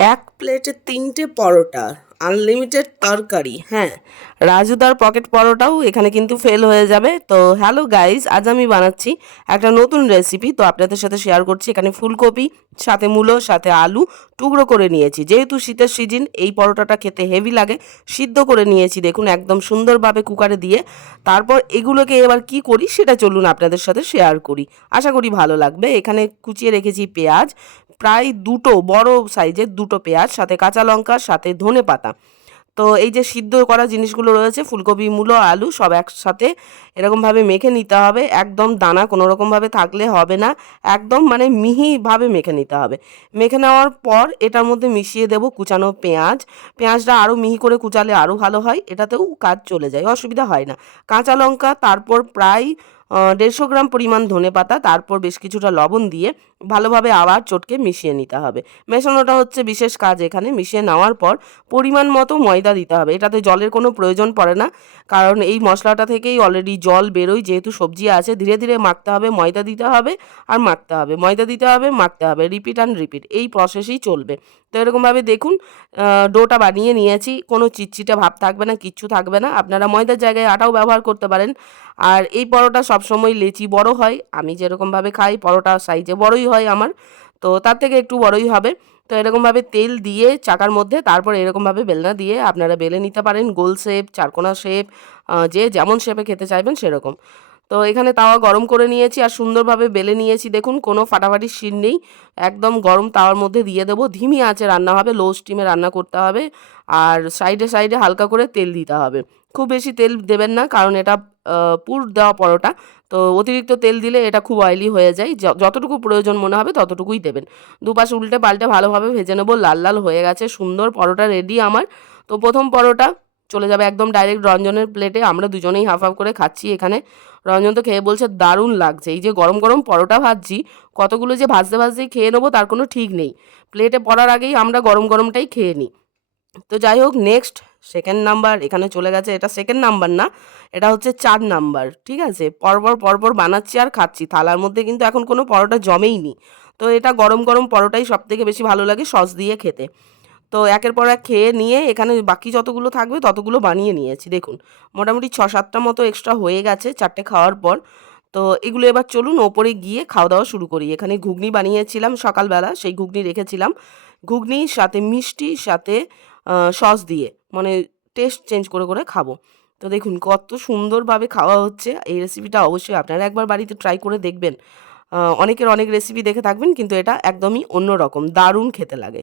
এক প্লেটে 3টে পরোটা, আনলিমিটেড তরকারি। হ্যাঁ, রাজুদার পকেট পরোটাও এখানে কিন্তু ফেল হয়ে যাবে। তো হ্যালো গাইজ, আজ আমি বানাচ্ছি একটা নতুন রেসিপি। তো আপনাদের সাথে শেয়ার করছি। এখানে ফুলকপি, সাথে মূলো, সাথে আলু টুকরো করে নিয়েছি। যেহেতু শীতের সিজন, এই পরোটাটা খেতে হেভি লাগে। সিদ্ধ করে নিয়েছি দেখুন একদম সুন্দরভাবে কুকারে দিয়ে। তারপর এগুলোকে এবার কি করি সেটা চলুন আপনাদের সাথে শেয়ার করি। আশা করি ভালো লাগবে। এখানে কুচিয়ে রেখেছি পেঁয়াজ, প্রায় দুটো বড় সাইজের দুটো পেঁয়াজ, সাথে কাঁচা লঙ্কা, সাথে ধনেপাতা। তো এই যে সিদ্ধ করা জিনিসগুলো রয়েছে, ফুলকপি, মূলো, আলু সব একসাথে এরকমভাবে মেখে নিতে হবে। একদম দানা কোনো রকমভাবে থাকলে হবে না, একদম মানে মিহিভাবে মেখে নিতে হবে। মেখে নেওয়ার পর এটার মধ্যে মিশিয়ে দেব কুচানো পেঁয়াজ। পেঁয়াজটা আরও মিহি করে কুচালে আরও ভালো হয়, এটাতেও কাজ চলে যায়, অসুবিধা হয় না। কাঁচা লঙ্কা, তারপর প্রায় 150 গ্রাম পরিমাণ ধনেপাতা, তারপর বেশ কিছুটা লবণ দিয়ে ভালোভাবে আবার চটকে মিশিয়ে নিতে হবে। মেশানোটা হচ্ছে বিশেষ কাজ এখানে। মিশিয়ে নেওয়ার পর পরিমাণ মতো ময়দা দিতে হবে। এটাতে জলের কোনো প্রয়োজন পড়ে না, কারণ এই মশলাটা থেকেই অলরেডি জল বেরোয়, যেহেতু সবজি আছে। ধীরে ধীরে মাখতে হবে, ময়দা দিতে হবে আর মাখতে হবে, ময়দা দিতে হবে, মাখতে হবে, রিপিট অ্যান্ড রিপিট, এই প্রসেসই চলবে। তো এরকমভাবে দেখুন ডোটা বানিয়ে নিয়েছি। কোনো চিটচিটে ভাব থাকবে না, কিচ্ছু থাকবে না। আপনারা ময়দার জায়গায় আটাও ব্যবহার করতে পারেন। আর এই পরোটা সবসময় লেচি বড় হয়। আমি যেরকমভাবে খাই পরোটা সাইজে বড়ই হয় আমার, তো তার থেকে একটু বড়ই হবে। তো এরকমভাবে তেল দিয়ে চাকার মধ্যে, তারপর এরকমভাবে বেলনা দিয়ে আপনারা বেলে নিতে পারেন, গোল শেপ, চারকোনা শেপ, যে যেমন শেপে খেতে চাইবেন সেরকম। তো এখানে তাওয়া গরম করে নিয়েছি আর সুন্দরভাবে বেলে নিয়েছি দেখুন, কোনো ফাটাফাটির সিন নেই। একদম গরম তাওয়ার মধ্যে দিয়ে দেবো। ধিমি আঁচে রান্না হবে, লো স্টিমে রান্না করতে হবে। আর সাইডে সাইডে হালকা করে তেল দিতে হবে। খুব বেশি তেল দেবেন না, কারণ এটা পুর দেওয়া পরোটা। তো অতিরিক্ত তেল দিলে এটা খুব অয়েলি হয়ে যায়। যতটুকু প্রয়োজন মনে হবে ততটুকুই দেবেন। দুপাশে উল্টে পাল্টে ভালোভাবে ভেজে নেবো। লাল লাল হয়ে গেছে, সুন্দর পরোটা রেডি আমার। তো প্রথম পরোটা চলে যাবে একদম ডাইরেক্ট রঞ্জনের প্লেটে। আমরা দুজনেই হাফ হাফ করে খাচ্ছি এখানে। রঞ্জন তো খেয়ে বলছে দারুণ লাগছে। এই যে গরম গরম পরোটা ভাজছি, কতগুলো যে ভাজতে ভাজতেই খেয়ে নেবো তার কোনো ঠিক নেই। প্লেটে পড়ার আগেই আমরা গরম গরমটাই খেয়ে নিই। তো যাই হোক, নেক্সট সেকেন্ড নাম্বার এখানে চলে গেছে। এটা সেকেন্ড নাম্বার না, এটা হচ্ছে 4 নাম্বার। ঠিক আছে, পরপর পরপর বানাচ্ছি আর খাচ্ছি। থালার মধ্যে কিন্তু এখন কোনো পরোটা জমেই নি। তো এটা গরম গরম পরোটাই সব থেকে বেশি ভালো লাগে সস দিয়ে খেতে। তো একের পর এক খেয়ে নিয়ে এখানে বাকি যতগুলো থাকবে ততগুলো বানিয়ে নিয়েছি দেখুন। মোটামুটি 6-7টা মতো এক্সট্রা হয়ে গেছে 4টে খাওয়ার পর। তো এগুলো এবার চলুন ওপরে গিয়ে খাওয়া দাওয়া শুরু করি। এখানে ঘুগনি বানিয়েছিলাম সকালবেলা, সেই ঘুগনি রেখেছিলাম। ঘুগনির সাথে মিষ্টি, সাথে সস দিয়ে, মানে টেস্ট চেঞ্জ করে করে খাবো। তো দেখুন কত সুন্দরভাবে খাওয়া হচ্ছে। এই রেসিপিটা অবশ্যই আপনারা একবার বাড়িতে ট্রাই করে দেখবেন। অনেকের অনেক রেসিপি দেখে থাকবেন, কিন্তু এটা একদমই অন্য রকম, দারুণ খেতে লাগে।